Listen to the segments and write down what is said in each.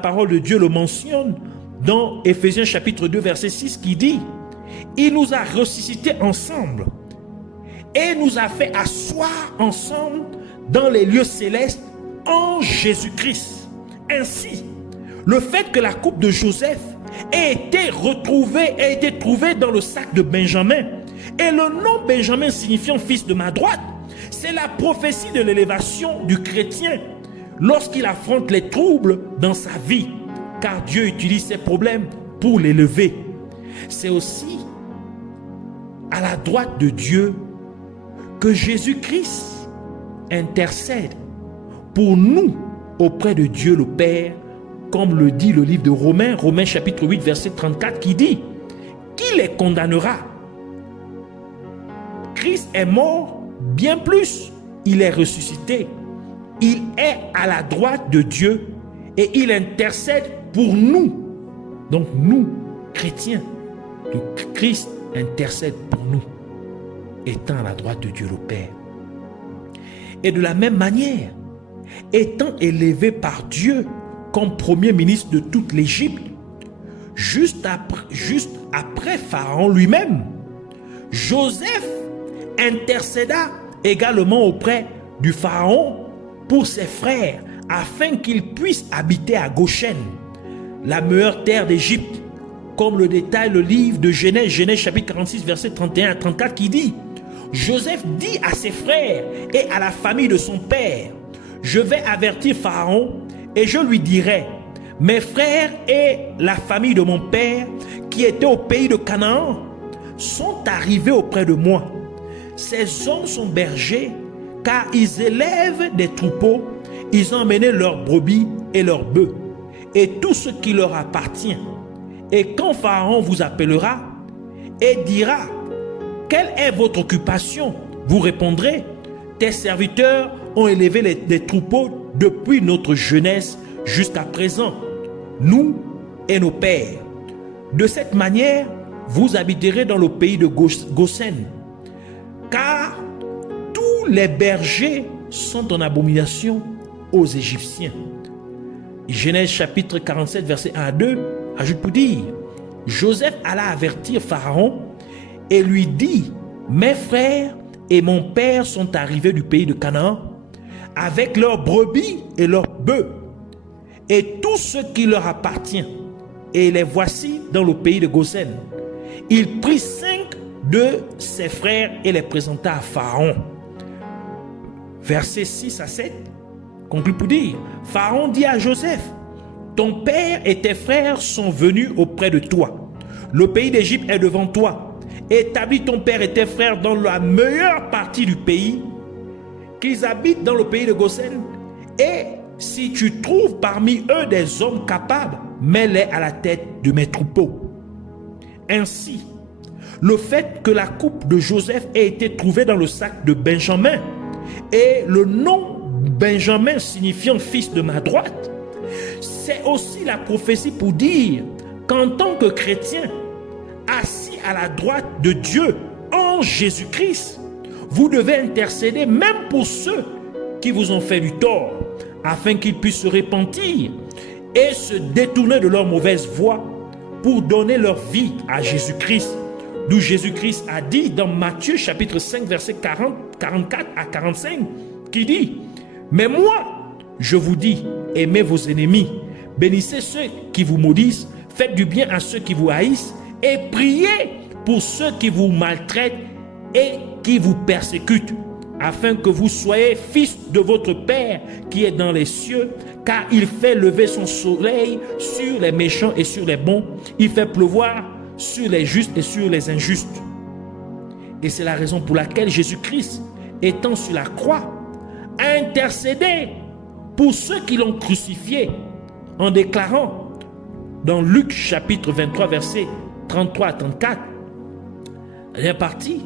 parole de Dieu le mentionne dans Éphésiens chapitre 2 verset 6 qui dit « Il nous a ressuscités ensemble et nous a fait asseoir ensemble dans les lieux célestes en Jésus-Christ. » Ainsi, le fait que la coupe de Joseph ait été trouvée dans le sac de Benjamin, et le nom Benjamin signifiant fils de ma droite, c'est la prophétie de l'élévation du chrétien lorsqu'il affronte les troubles dans sa vie, car Dieu utilise ses problèmes pour l'élever. C'est aussi à la droite de Dieu que Jésus-Christ intercède pour nous auprès de Dieu le Père, comme le dit le livre de Romains, Romains chapitre 8 verset 34 qui dit « Qui les condamnera? Christ est mort, bien plus, il est ressuscité. Il est à la droite de Dieu et il intercède pour nous. » Donc nous, chrétiens, le Christ intercède pour nous, étant à la droite de Dieu le Père. Et de la même manière, étant élevé par Dieu comme premier ministre de toute l'Égypte, juste après Pharaon lui-même, Joseph intercéda également auprès du Pharaon pour ses frères, afin qu'ils puissent habiter à Goshen, la meilleure terre d'Égypte, comme le détaille le livre de Genèse, Genèse chapitre 46, verset 31 à 34, qui dit « Joseph dit à ses frères et à la famille de son père, « Je vais avertir Pharaon et je lui dirai, mes frères et la famille de mon père qui étaient au pays de Canaan sont arrivés auprès de moi. Ces hommes sont bergers, car ils élèvent des troupeaux, ils ont emmené leurs brebis et leurs bœufs, et tout ce qui leur appartient. Et quand Pharaon vous appellera et dira, quelle est votre occupation? Vous répondrez, tes serviteurs ont élevé les troupeaux depuis notre jeunesse jusqu'à présent, nous et nos pères. De cette manière, vous habiterez dans le pays de Goshen, car tous les bergers sont en abomination aux Égyptiens. » Genèse chapitre 47, verset 1 à 2, ajoute pour dire, Joseph alla avertir Pharaon et lui dit, mes frères et mon père sont arrivés du pays de Canaan avec leurs brebis et leurs bœufs et tout ce qui leur appartient, et les voici dans le pays de Goshen. Il prit 5 de ses frères et les présenta à Pharaon. Versets 6 à 7 conclut pour dire, Pharaon dit à Joseph, ton père et tes frères sont venus auprès de toi. Le pays d'Égypte est devant toi. Établis ton père et tes frères dans la meilleure partie du pays, qu'ils habitent dans le pays de Goshen, et si tu trouves parmi eux des hommes capables, mets-les à la tête de mes troupeaux. Ainsi, le fait que la coupe de Joseph ait été trouvée dans le sac de Benjamin et le nom Benjamin signifiant fils de ma droite, c'est aussi la prophétie pour dire qu'en tant que chrétien, assis à la droite de Dieu en Jésus-Christ, vous devez intercéder même pour ceux qui vous ont fait du tort, afin qu'ils puissent se repentir et se détourner de leur mauvaise voie pour donner leur vie à Jésus-Christ. D'où Jésus-Christ a dit dans Matthieu chapitre 5 verset 44 à 45 qui dit, mais moi je vous dis, aimez vos ennemis, bénissez ceux qui vous maudissent, faites du bien à ceux qui vous haïssent et priez pour ceux qui vous maltraitent et qui vous persécutent, afin que vous soyez fils de votre Père qui est dans les cieux, car il fait lever son soleil sur les méchants et sur les bons, il fait pleuvoir sur les justes et sur les injustes. Et c'est la raison pour laquelle Jésus-Christ, étant sur la croix, a intercédé pour ceux qui l'ont crucifié, en déclarant dans Luc chapitre 23 verset 33 à 34, la partie,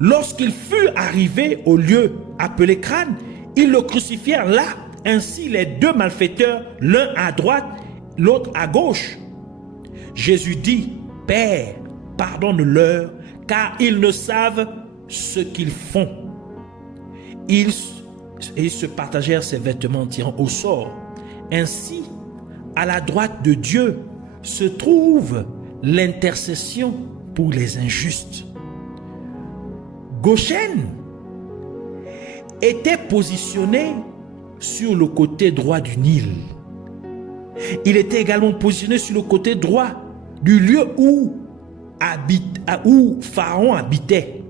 lorsqu'il fut arrivé au lieu appelé Crâne, ils le crucifièrent là. Ainsi les deux malfaiteurs, l'un à droite, l'autre à gauche. Jésus dit, Père, pardonne-leur, car ils ne savent ce qu'ils font. Ils se partagèrent ses vêtements en tirant au sort Ainsi, à la droite de Dieu se trouve l'intercession pour les injustes. Goshen était positionné sur le côté droit du Nil. Il était également positionné sur le côté droit du lieu où Pharaon habitait.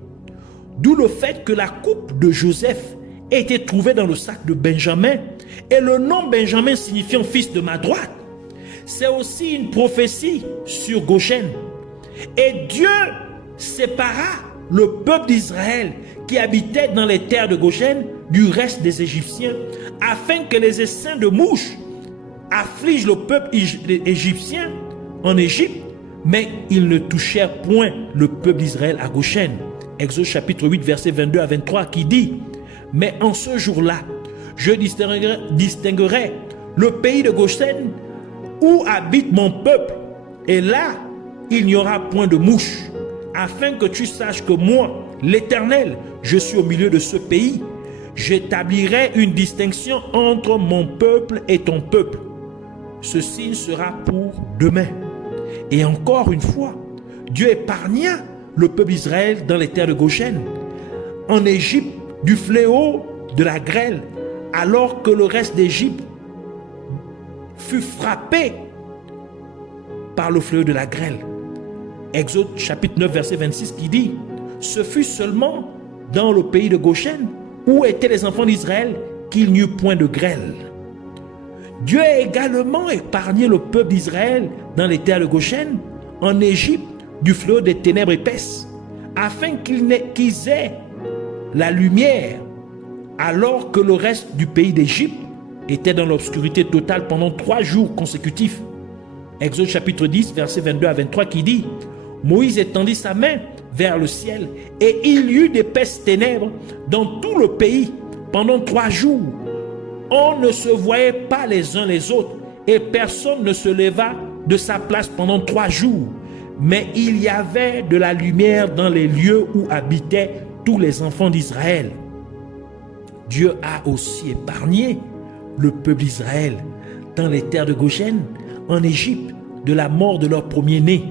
D'où le fait que la coupe de Joseph ait été trouvée dans le sac de Benjamin et le nom Benjamin signifiant fils de ma droite. C'est aussi une prophétie sur Goshen. Et Dieu sépara le peuple d'Israël qui habitait dans les terres de Goshen du reste des Égyptiens afin que les essaims de mouches affligent le peuple égyptien en Égypte, mais ils ne touchèrent point le peuple d'Israël à Goshen. Exode chapitre 8 verset 22 à 23 qui dit: mais en ce jour-là, je distinguerai le pays de Goshen où habite mon peuple, et là, il n'y aura point de mouches, afin que tu saches que moi, l'Éternel, je suis au milieu de ce pays. J'établirai une distinction entre mon peuple et ton peuple. Ce signe sera pour demain. Et encore une fois, Dieu épargna le peuple d'Israël dans les terres de Goshen, en Égypte, du fléau de la grêle, alors que le reste d'Égypte fut frappé par le fléau de la grêle. Exode chapitre 9 verset 26 qui dit: ce fut seulement dans le pays de Goshen où étaient les enfants d'Israël qu'il n'y eut point de grêle. Dieu a également épargné le peuple d'Israël dans les terres de Goshen, en Égypte, du fléau des ténèbres épaisses, afin qu'ils aient la lumière, alors que le reste du pays d'Égypte était dans l'obscurité totale pendant 3 jours consécutifs. Exode chapitre 10, versets 22 à 23 qui dit: Moïse étendit sa main vers le ciel, et il y eut d'épaisses ténèbres dans tout le pays pendant 3 jours. On ne se voyait pas les uns les autres, et personne ne se leva de sa place pendant 3 jours. Mais il y avait de la lumière dans les lieux où habitaient tous les enfants d'Israël. Dieu a aussi épargné le peuple d'Israël dans les terres de Goshen, en Égypte, de la mort de leur premier-né.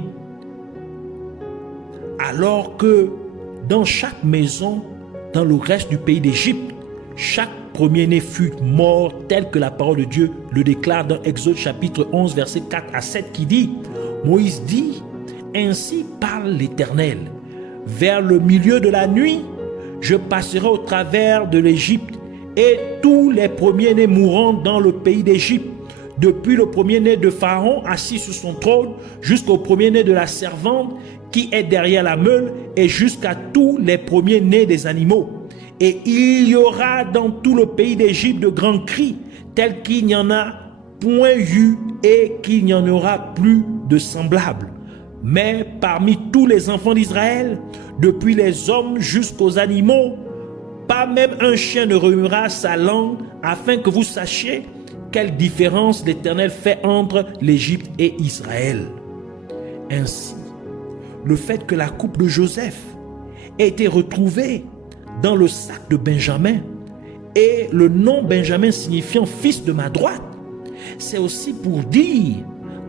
Alors que dans chaque maison, dans le reste du pays d'Égypte, chaque premier-né fut mort, tel que la parole de Dieu le déclare dans Exode chapitre 11, versets 4 à 7, qui dit: Moïse dit: ainsi parle l'Éternel, vers le milieu de la nuit, je passerai au travers de l'Égypte, et tous les premiers-nés mourront dans le pays d'Égypte, depuis le premier-né de Pharaon assis sur son trône, jusqu'au premier-né de la servante qui est derrière la meule, et jusqu'à tous les premiers-nés des animaux. Et il y aura dans tout le pays d'Égypte de grands cris, tels qu'il n'y en a point eu et qu'il n'y en aura plus de semblables. Mais parmi tous les enfants d'Israël, depuis les hommes jusqu'aux animaux, pas même un chien ne remuera sa langue, afin que vous sachiez quelle différence l'Éternel fait entre l'Égypte et Israël. Ainsi, le fait que la coupe de Joseph ait été retrouvée dans le sac de Benjamin et le nom Benjamin signifiant fils de ma droite, c'est aussi pour dire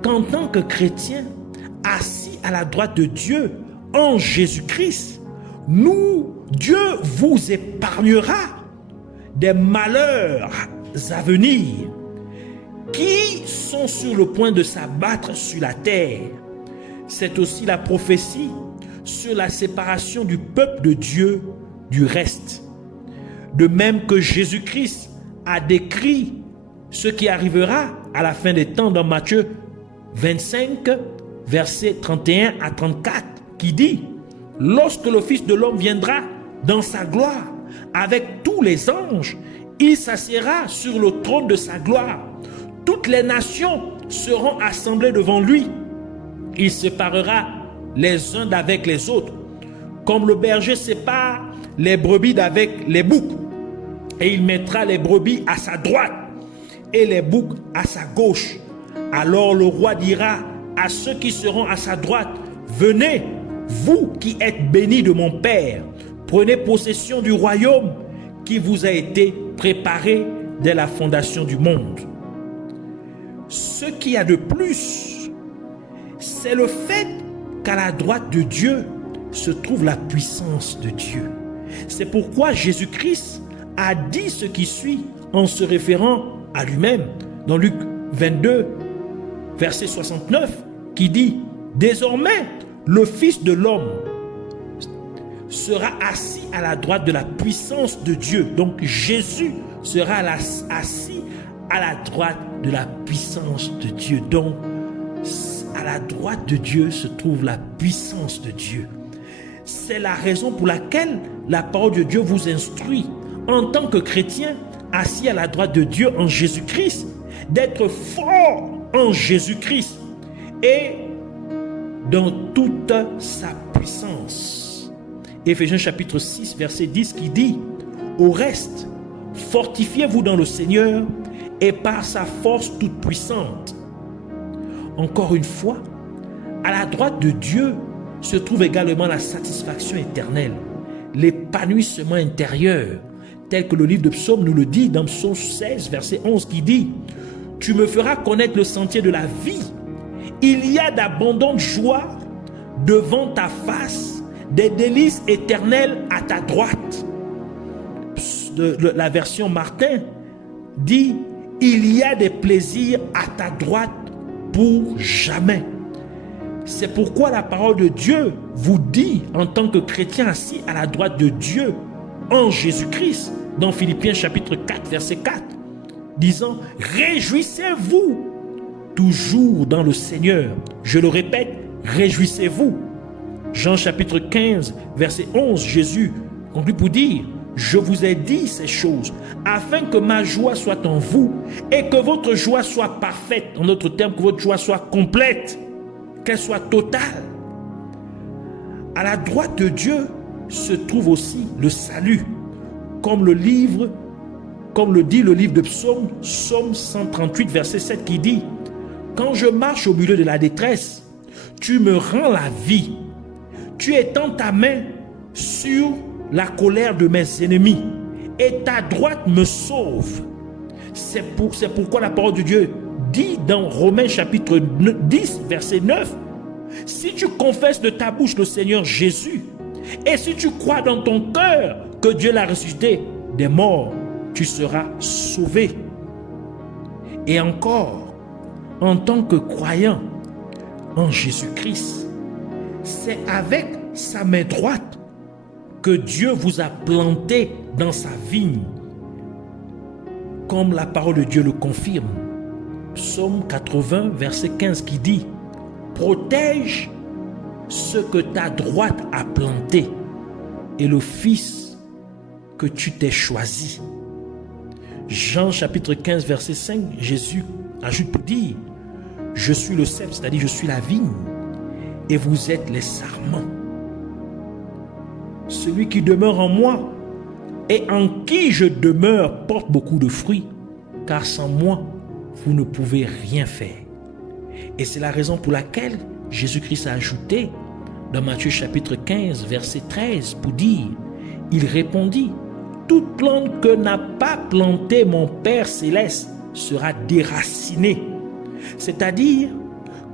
qu'en tant que chrétien assis à la droite de Dieu en Jésus-Christ, Dieu vous épargnera des malheurs à venir qui sont sur le point de s'abattre sur la terre. C'est aussi la prophétie sur la séparation du peuple de Dieu du reste. De même que Jésus-Christ a décrit ce qui arrivera à la fin des temps dans Matthieu 25, versets 31 à 34, qui dit: lorsque le Fils de l'homme viendra dans sa gloire avec tous les anges, il s'assiera sur le trône de sa gloire. Toutes les nations seront assemblées devant lui. Il séparera les uns d'avec les autres, comme le berger sépare les brebis d'avec les boucs. Et il mettra les brebis à sa droite et les boucs à sa gauche. Alors le roi dira à ceux qui seront à sa droite: venez, vous qui êtes bénis de mon Père, prenez possession du royaume qui vous a été préparé dès la fondation du monde. ce qu'il y a de plus, c'est le fait qu'à la droite de Dieu se trouve la puissance de Dieu. C'est pourquoi Jésus-Christ a dit ce qui suit en se référant à lui-même dans Luc 22, verset 69, qui dit « Désormais, le Fils de l'homme sera assis à la droite de la puissance de Dieu. » Donc Jésus sera assis à la droite de la puissance de Dieu. Donc, à la droite de Dieu se trouve la puissance de Dieu. C'est la raison pour laquelle la parole de Dieu vous instruit, en tant que chrétien, assis à la droite de Dieu en Jésus-Christ, d'être fort en Jésus-Christ et dans toute sa puissance. Éphésiens chapitre 6, verset 10 qui dit « Au reste, fortifiez-vous dans le Seigneur et par sa force toute puissante. » Encore une fois, à la droite de Dieu se trouve également la satisfaction éternelle, l'épanouissement intérieur, tel que le livre de Psaume nous le dit dans Psaume 16, verset 11 qui dit « Tu me feras connaître le sentier de la vie. Il y a d'abondantes joies devant ta face, des délices éternelles à ta droite. » La version Martin dit « Il y a des plaisirs à ta droite pour jamais. » C'est pourquoi la parole de Dieu vous dit, en tant que chrétien assis à la droite de Dieu, en Jésus-Christ, dans Philippiens chapitre 4, verset 4, disant « Réjouissez-vous toujours dans le Seigneur. » Je le répète, réjouissez-vous. Jean chapitre 15, verset 11, Jésus conclut pour dire « Je vous ai dit ces choses, afin que ma joie soit en vous et que votre joie soit parfaite. » En d'autres termes, que votre joie soit complète, qu'elle soit totale. À la droite de Dieu se trouve aussi le salut, comme le dit le livre de Psaume, Psaume 138, verset 7 qui dit « Quand je marche au milieu de la détresse, tu me rends la vie. Tu étends ta main sur la colère de mes ennemis et ta droite me sauve. » C'est pourquoi la parole de Dieu dit dans Romains chapitre 10, verset 9, « Si tu confesses de ta bouche le Seigneur Jésus, et si tu crois dans ton cœur que Dieu l'a ressuscité des morts, tu seras sauvé. » Et encore, en tant que croyant en Jésus-Christ, c'est avec sa main droite que Dieu vous a planté dans sa vigne, comme la parole de Dieu le confirme. Psaume 80, verset 15 qui dit « Protège ce que ta droite a planté et le fils que tu t'es choisi. » Jean chapitre 15, verset 5, Jésus ajoute pour dire « Je suis le cep, c'est-à-dire je suis la vigne, et vous êtes les sarments. Celui qui demeure en moi et en qui je demeure porte beaucoup de fruits, car sans moi, vous ne pouvez rien faire. » Et c'est la raison pour laquelle Jésus-Christ a ajouté dans Matthieu chapitre 15, verset 13, pour dire, il répondit, « Toute plante que n'a pas plantée mon Père céleste sera déracinée. » C'est-à-dire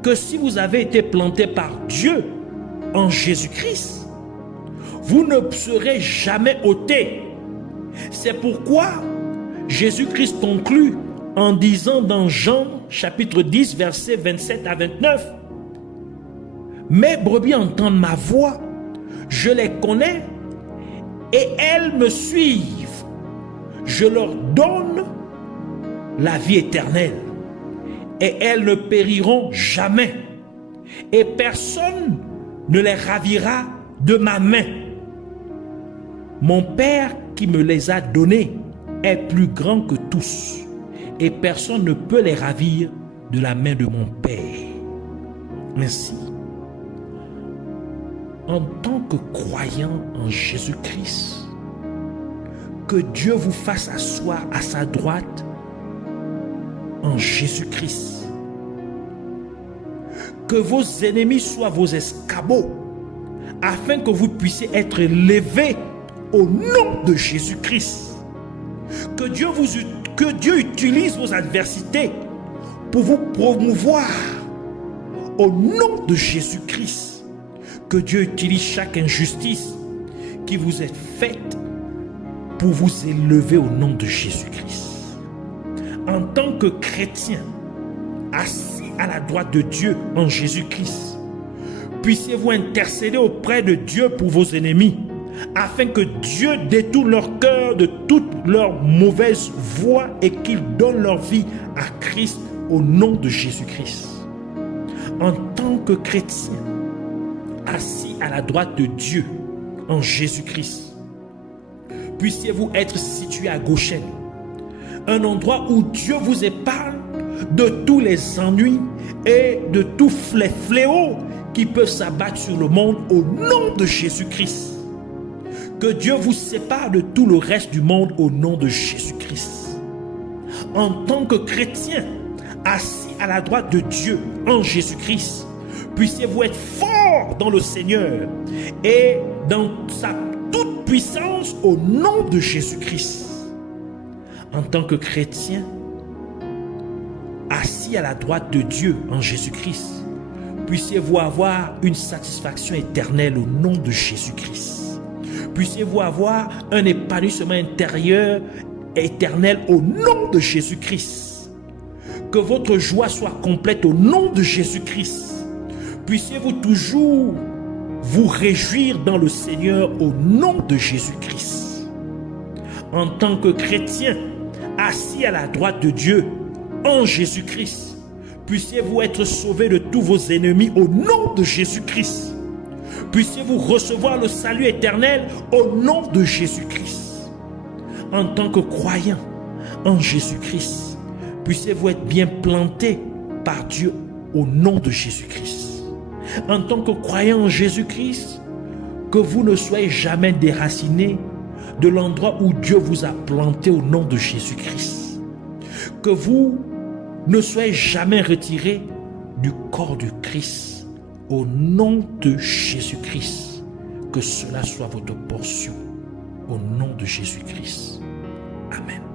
que si vous avez été planté par Dieu en Jésus-Christ, vous ne serez jamais ôté. C'est pourquoi Jésus-Christ conclut en disant dans Jean chapitre 10, versets 27 à 29, « Mes brebis entendent ma voix, je les connais et elles me suivent. Je leur donne la vie éternelle et elles ne périront jamais. Et personne ne les ravira de ma main. Mon Père qui me les a donnés est plus grand que tous. Et personne ne peut les ravir de la main de mon Père. » Ainsi, en tant que croyant en Jésus-Christ, que Dieu vous fasse asseoir à sa droite en Jésus-Christ. Que vos ennemis soient vos escabeaux, afin que vous puissiez être élevés au nom de Jésus-Christ. Que Dieu utilise vos adversités pour vous promouvoir au nom de Jésus-Christ. Que Dieu utilise chaque injustice qui vous est faite pour vous élever au nom de Jésus-Christ. En tant que chrétien, assis à la droite de Dieu en Jésus-Christ, puissiez-vous intercéder auprès de Dieu pour vos ennemis, afin que Dieu détourne leur cœur de toutes leurs mauvaises voies et qu'ils donnent leur vie à Christ au nom de Jésus-Christ. En tant que chrétien, assis à la droite de Dieu en Jésus-Christ, puissiez-vous être situé à Goshen, un endroit où Dieu vous épargne de tous les ennuis et de tous les fléaux qui peuvent s'abattre sur le monde au nom de Jésus-Christ. Que Dieu vous sépare de tout le reste du monde au nom de Jésus-Christ. En tant que chrétien, assis à la droite de Dieu en Jésus-Christ, puissiez-vous être fort dans le Seigneur et dans sa toute puissance au nom de Jésus-Christ. En tant que chrétien, assis à la droite de Dieu en Jésus-Christ, puissiez-vous avoir une satisfaction éternelle au nom de Jésus-Christ. Puissiez-vous avoir un épanouissement intérieur éternel au nom de Jésus-Christ. Que votre joie soit complète au nom de Jésus-Christ. Puissiez-vous toujours vous réjouir dans le Seigneur au nom de Jésus-Christ. En tant que chrétien, assis à la droite de Dieu en Jésus-Christ, puissiez-vous être sauvés de tous vos ennemis au nom de Jésus-Christ. Puissiez-vous recevoir le salut éternel au nom de Jésus-Christ. En tant que croyant en Jésus-Christ, puissiez-vous être bien plantés par Dieu au nom de Jésus-Christ. En tant que croyant en Jésus-Christ, que vous ne soyez jamais déracinés de l'endroit où Dieu vous a planté au nom de Jésus-Christ. Que vous ne soyez jamais retirés du corps du Christ. Au nom de Jésus-Christ, que cela soit votre portion. Au nom de Jésus-Christ. Amen.